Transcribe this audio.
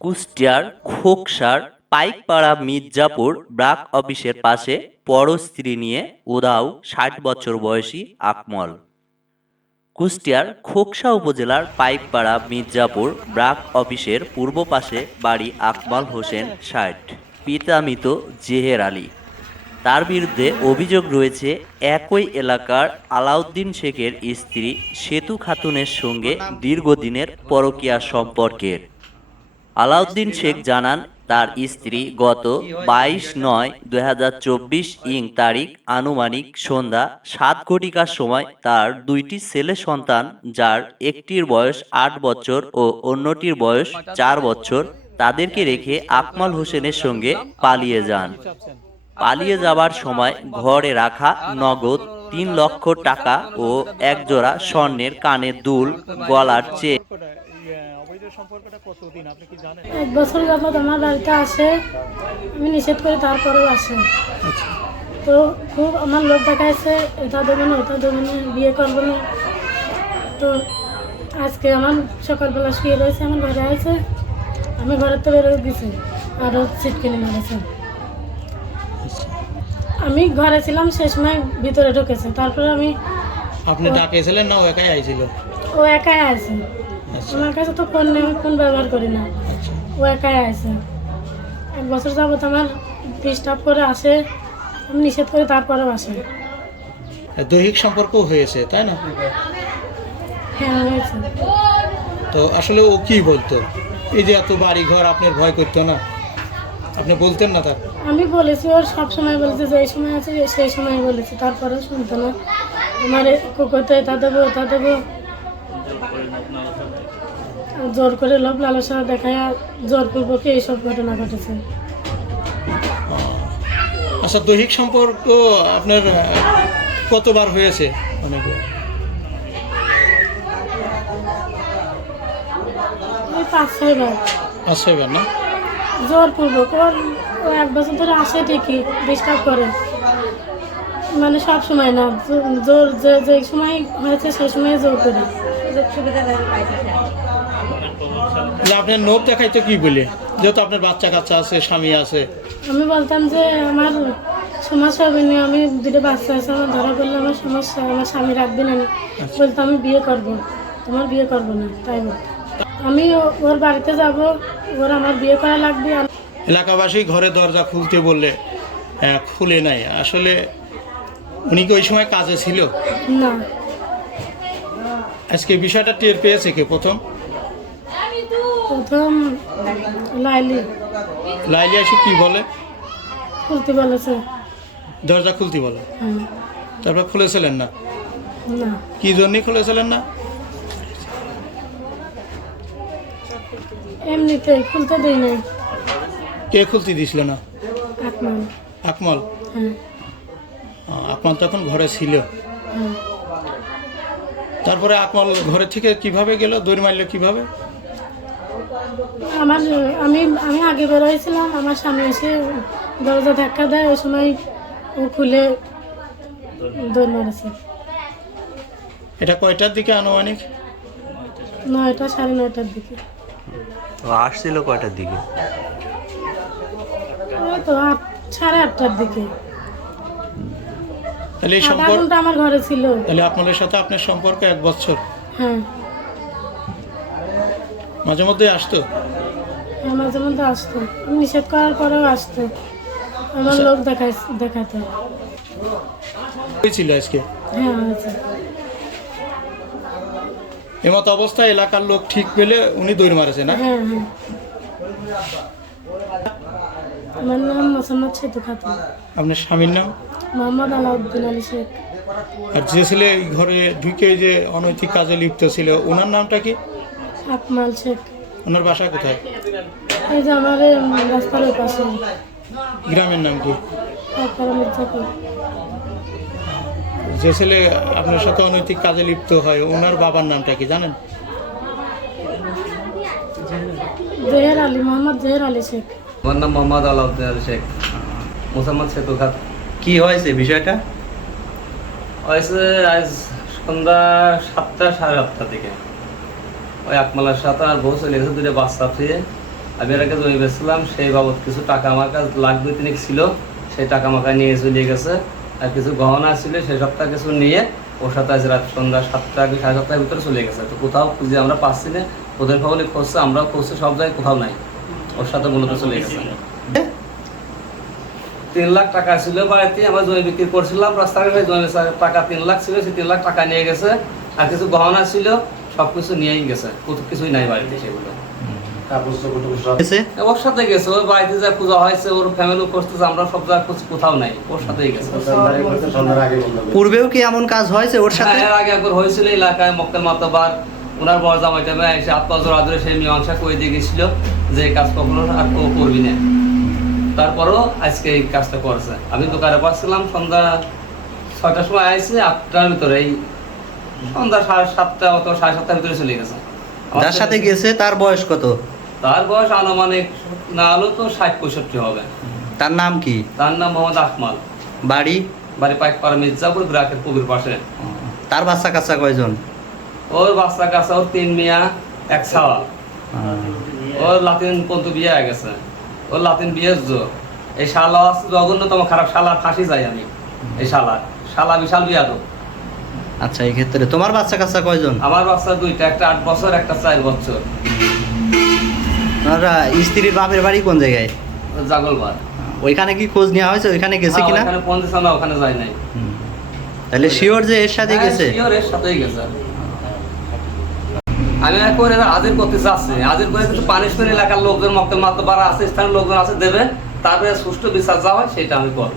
কুষ্টিয়ার খোকসার পাইকপাড়া মির্জাপুর ব্রাক অফিসের পাশে পর স্ত্রী নিয়ে উধাও ষাট বছর বয়সী আকমল। কুষ্টিয়ার খোকসা উপজেলার পাইকপাড়া মির্জাপুর ব্রাক অফিসের পূর্ব পাশে বাড়ি আকমল হোসেন ষাট, পিতা মৃত জেহের আলী। তার বিরুদ্ধে অভিযোগ রয়েছে, একই এলাকার আলাউদ্দিন শেখের স্ত্রী সেতু খাতুনের সঙ্গে দীর্ঘদিনের পরকীয়া সম্পর্কের। আলাউদ্দিন শেখ জানান, তার স্ত্রী গত বাইশ নয় দুই ইং তারিখ আনুমানিক সন্ধ্যা সাত ঘটিকার সময় তার দুইটি ছেলে সন্তান, যার একটির বয়স আট বছর ও অন্যটির বয়স চার বছর, তাদেরকে রেখে আকমাল হোসেনের সঙ্গে পালিয়ে যান। পালিয়ে যাবার সময় ঘরে রাখা নগদ তিন লক্ষ টাকা ও একজোড়া স্বর্ণের কানের দুল, গলার চেয়ে সম্পর্কটা কতদিন? আপনি কি জানেন? এক বছর যাবত আমার বাড়িতে আসে আমি নিষেধ করি তারপরেও আসে। তো খুব আমার লোক দেখাইছে এটা দেবে না ওটা দেবে না বিয়ে করব না। তো আজকে আমার সকালবেলা শুয়ে রয়েছে আমার ঘরে আছে। আমি ঘরের তো বেরোয় দিছি আরও সিট কিনে মেরেছে আমি ঘরে ছিলাম সেই সময় ভিতরে ঢুকেছে তারপরে আমি আপনি ডাকেছিলেন না ও একাই আইছিল? ও একাই আছে আমার কাছে তো ফোন নেই ফোন ব্যবহার করি না। আচ্ছা। ও একাই আছে। এক বছর যাবত আমার ডিস্টার্ব করে আসে আমি নিষেধ করে তারপরেও আসে। দৈহিক সম্পর্ক হয়েছে তাই না? হ্যাঁ হয়েছে। তো আসলে ও কি বলতো? এই যে এত বাড়ি ঘর আপনার ভয় করতো না? আপনি বলতেন না তার? আমি বলেছি ওর সব সময় বলেছে যে এই সময় আছে সেই সময় বলেছি। তারপরেও শুনতো না। আমার কুকুরতে তা দেবো তা দেবো। জোর করে লোভ লালসা দেখায় জোরপূর্বক এইসব ঘটনা ঘটেছে। আচ্ছা দৈহিক সম্পর্ক আপনার কতবার হয়েছে? অনেকে। ওই পাঁচ ছয়বার পাঁচ ছয়বার না? জোরপূর্বক ওর এক বছর ধরে আসে ঠিকই ডিস্টার্ব করে। মানে সব সময় না জোর যে যে সময় হয়েছে সেই সময় জোর করি। আপনার নোট দেখাইতো কি বলে? যেহেতু আপনার বাচ্চা কাচ্চা আছে স্বামী আছে। আমি বলতাম যে আমার সমস্যা হবে না আমি দুটো বাচ্চা আছে আমার ধরা পড়লে আমার সমস্যা আমার স্বামী রাখবে না। বলতো আমি বিয়ে করব তোমার বিয়ে করব না তাই আমি ওর বাড়িতে যাব ওর আমার বিয়ে করা লাগবে। এলাকাবাসী ঘরে দরজা খুলতে বললে আহ, খুলে নাই। আসলে উনি কি ওই সময় কাজে ছিল? না। আজকে বিষয়টা টের পেয়েছে কে প্রথম? প্রথম লাইলি। লাইলি এসে কি বলে? খুলতে বলেছে। দরজা খুলতে বলে? তারপর খুলেছিলেন না? না। কি জন্যই খুলেছিলেন না? এমনিতে খুলতে দেই নাই কে খুলতে দিছিল না? আপনার আকমল? হ্যাঁ আকমল তখন ঘরে ছিল। তারপরে আকমল ঘরে থেকে কীভাবে গেল? দৌড় মারলো কীভাবে? আমার আমি আমি আগে বেরোয়েছিলাম আমার স্বামী এসে দরজা ধাক্কা দেয়। ওই সময় ও খুলে দৌড় মারেছে। এটা কয়টার দিকে আনুমানিক? নয়টা সাড়ে নয়টার দিকে। ও আসছিল কয়টার দিকে? ওই তো আট সাড়ে আটটার দিকে। তাহলে এই আধা সম্পর্ক আমার ঘরে ছিল। তাহলে আকমলের সাথে আপনার সম্পর্ক এক বছর। হ্যাঁ। মাঝে মধ্যে আসতো? হ্যাঁ, মাঝে মধ্যে আসতো। নিষেধ করার পরেও আসতো। আমার আচ্ছা। লোক দেখাই দেখাতো। হয়েছিল আজকে? হ্যাঁ হয়েছে। এমত অবস্থায় এলাকার লোক ঠিক পেলে উনি দৌড় মারেছে না? হ্যাঁ হ্যাঁ। আমার নাম মোসাম্মদ সেতু খাতুন। আপনার স্বামীর নাম? মোহাম্মদ আলাউদ্দিন আলী শেখ। আর যে ছেলে এই ঘরে ঢুকে যে অনৈতিক কাজে লিপ্ত ছিল ওনার নামটা কি? আকমাল শেখ। ওনার বাসা কোথায়? এই যে আমার রাস্তার ওই পাশে। গ্রামের নাম কি? মির্জাপুর যে ছেলে আপনার সাথে অনৈতিক কাজে লিপ্ত হয় ওনার বাবার নামটা কি জানেন? জেহের আলী মোহাম্মদ জেহের আলী শেখ। আমার নাম মোহাম্মদ আলাউদ্দিন আলী শেখ। মোসাম্মদ সেতু খাত কি হয়েছে বিষয়টা? হয়েছে আজ সন্ধ্যা সাতটা সাড়ে দিকে ওই আকমালার সাথে আর বউ চলে গেছে দুটো বাচ্চা ফিরে। আমি এর আগে জমি বেচছিলাম সেই বাবদ কিছু টাকা আমার কাছে লাখ দুই তিনেক ছিল সেই টাকা আমাকে নিয়ে চলে গেছে। আর কিছু গহনা ছিল সেই সপ্তাহ কিছু নিয়ে ওর সাথে আজ রাত সন্ধ্যা সাতটা কি সাড়ে সাতটার ভিতরে চলে গেছে। তো কোথাও খুঁজে আমরা পাচ্ছি না ওদের খবরে খুঁজছে আমরাও খুঁজছি সব জায়গায় কোথাও নাই। ওর সাথে মূলত চলে গেছে। তিন লাখ টাকা ছিল বাড়িতে আমরা জমি বিক্রি করছিলাম রাস্তাঘাটে জমি টাকা তিন লাখ ছিল সেই তিন লাখ টাকা নিয়ে গেছে। আর কিছু গহনা ছিল সব কিছু নিয়েই গেছে। কোথাও কিছুই নাই বাড়িতে সেগুলো। ওর সাথে গেছে ওর বাড়িতে যা পূজা হয়েছে ওর ফ্যামিলি করতেছে আমরা সব জায়গায় কোথাও নাই। ওর সাথেই গেছে। পূর্বেও কি এমন কাজ হয়েছে ওর সাথে? হ্যাঁ, এর আগে একবার হয়েছিল এলাকায় মক্কেল মাতাবার। ওনার বড় জামাইটা এসে আত্মজোর আদরে সেই মীমাংসা করে দিয়ে গেছিল যে এই কাজ কখনো আর কেউ করবি না। তারপরও আজকে এই কাজটা করছে। আমি দোকানে পাচ্ছিলাম সন্ধ্যা ছয়টার সময় আইসি আটটার ভিতরে এই সন্ধ্যা সাড়ে সাতটা অথবা সাড়ে সাতটার ভিতরে চলে গেছে। যার সাথে গেছে তার বয়স কত? তার বয়স আনুমানিক না হলো তো ষাট পঁয়ষট্টি হবে। তার নাম কি? তার নাম মোহাম্মদ আকমাল বাড়ি? বাড়ি পাইকপাড়া মির্জাপুর ব্রাকের পুকুর পাশে। তার বাচ্চা কাচ্চা কয়জন? ওর বাচ্চা কাছে ওর তিন মিয়া এক ছাওয়া। ওর লাতিন পর্যন্ত বিয়ে হয়ে গেছে। ওর লাতিন বিয়ের এই শালা জঘন্যতম খারাপ শালা ফাঁসি যাই আমি। এই শালা শালা বিশাল বিয়া তো। আচ্ছা এই ক্ষেত্রে তোমার বাচ্চা কাচ্চা কয়জন? আমার বাচ্চা দুইটা একটা আট বছর একটা চার বছর। তোমার স্ত্রীর বাপের বাড়ি কোন জায়গায়? জাগলবার ওইখানে কি খোঁজ নেওয়া হয়েছে? ওইখানে গেছে কিনা? ওখানে না ওখানে যাই নাই। তাহলে শিওর যে এর সাথে হ্যাঁ, গেছে? sure, এর সাথেই গেছে। আমি একবার এবার হাজির করতে চাচ্ছি। হাজির করে কিছু পানিশমেন্ট এলাকার লোকজন, মক্কেল মাত্র আছে, স্থানীয় লোকজন আছে, দেবে। তারপরে সুষ্ঠু বিচার যা হয়, সেটা আমি করব।